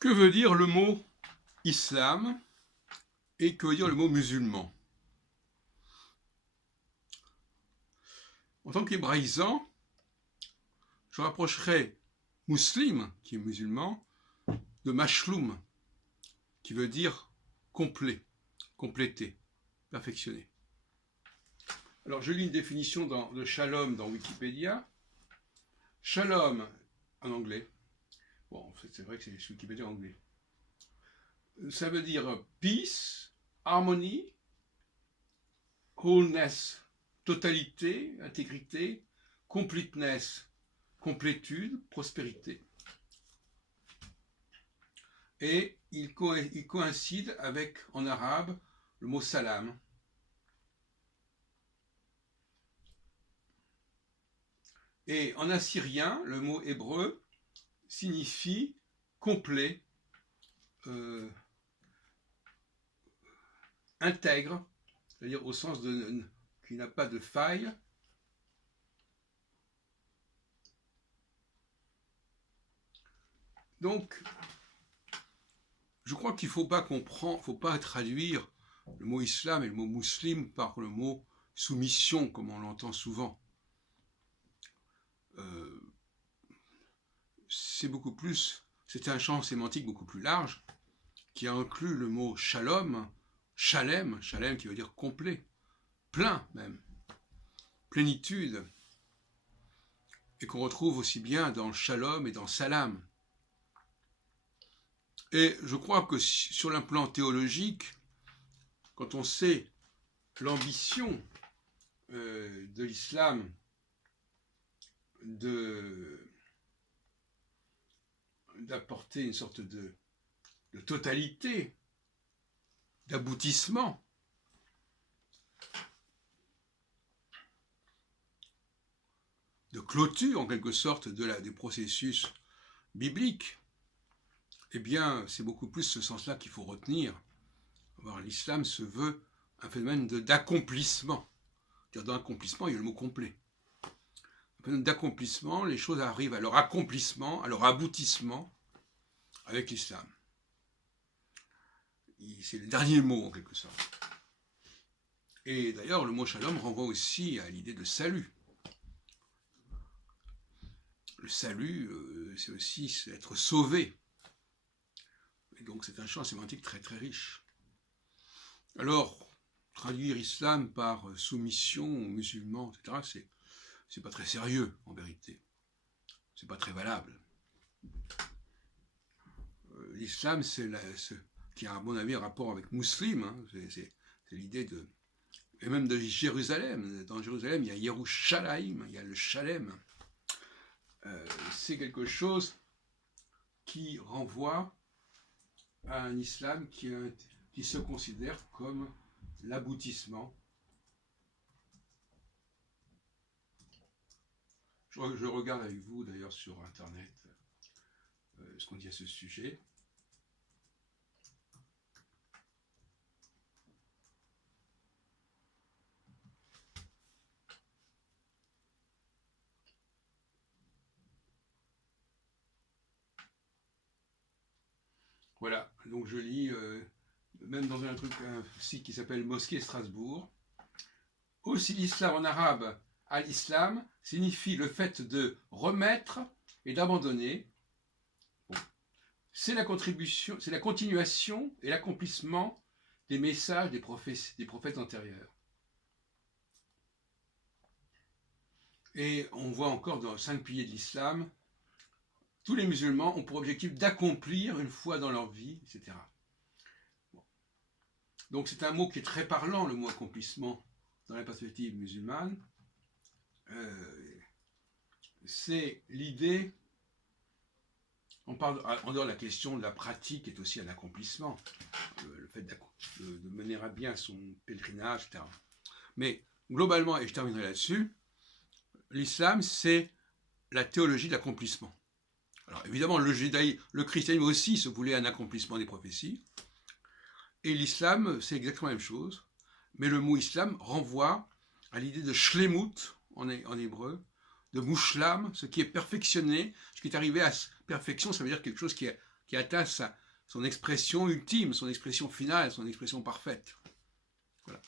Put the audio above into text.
Que veut dire le mot islam et que veut dire le mot musulman? En tant qu'hébraïsant, je rapprocherai muslim, qui est musulman, de mashloum, qui veut dire complet, compléter, perfectionner. Alors je lis une définition de shalom dans Wikipédia. Shalom en anglais. Bon, en fait, c'est vrai que c'est Wikipédia en anglais. Ça veut dire peace, harmony, wholeness, totalité, intégrité, completeness, complétude, prospérité. Et il coïncide avec, en arabe, le mot salam. Et en assyrien, le mot hébreu signifie complet, intègre, c'est-à-dire au sens de qui n'a pas de faille. Donc, je crois qu'il ne faut pas traduire le mot islam et le mot musulman par le mot soumission, comme on l'entend souvent. C'est un champ sémantique beaucoup plus large qui inclut le mot shalom, shalem qui veut dire complet, plein même, plénitude, et qu'on retrouve aussi bien dans shalom et dans salam. Et je crois que sur un plan théologique, quand on sait l'ambition de l'islam d'apporter une sorte de totalité, d'aboutissement, de clôture en quelque sorte du processus biblique, eh bien c'est beaucoup plus ce sens-là qu'il faut retenir. Alors, l'islam se veut un phénomène d'accomplissement. Dans l'accomplissement, il y a le mot complet. Un phénomène d'accomplissement, les choses arrivent à leur accomplissement, à leur aboutissement avec l'islam. C'est le dernier mot en quelque sorte. Et d'ailleurs, le mot shalom renvoie aussi à l'idée de salut. Le salut, c'est aussi être sauvé. Et donc c'est un champ sémantique très très riche. Alors, traduire islam par soumission aux musulmans, etc., c'est pas très sérieux en vérité. C'est pas très valable. L'islam, qui a à mon avis un rapport avec muslim, hein, c'est l'idée de... Et même de Jérusalem. Dans Jérusalem, il y a Yerushalayim, il y a le Shalem. C'est quelque chose qui renvoie à un islam qui se considère comme l'aboutissement. Je regarde avec vous d'ailleurs sur internet ce qu'on dit à ce sujet. Voilà, donc je lis, même dans un site qui s'appelle Mosquée Strasbourg. Aussi l'islam en arabe, al-islam, signifie le fait de remettre et d'abandonner. Bon. C'est la continuation et l'accomplissement des messages des prophètes antérieurs. Et on voit encore dans 5 piliers de l'islam, tous les musulmans ont pour objectif d'accomplir une foi dans leur vie, etc. Bon. Donc c'est un mot qui est très parlant, le mot accomplissement, dans la perspective musulmane. C'est l'idée, on parle en dehors de la question de la pratique est aussi un accomplissement, le fait de mener à bien son pèlerinage, etc. Mais globalement, et je terminerai là-dessus, l'islam c'est la théologie de l'accomplissement. Alors évidemment, le christianisme aussi se voulait un accomplissement des prophéties, et l'islam c'est exactement la même chose, mais le mot islam renvoie à l'idée de shlemut en hébreu, de mushlam, ce qui est perfectionné, ce qui est arrivé à perfection, ça veut dire quelque chose qui qui atteint son expression ultime, son expression finale, son expression parfaite. Voilà.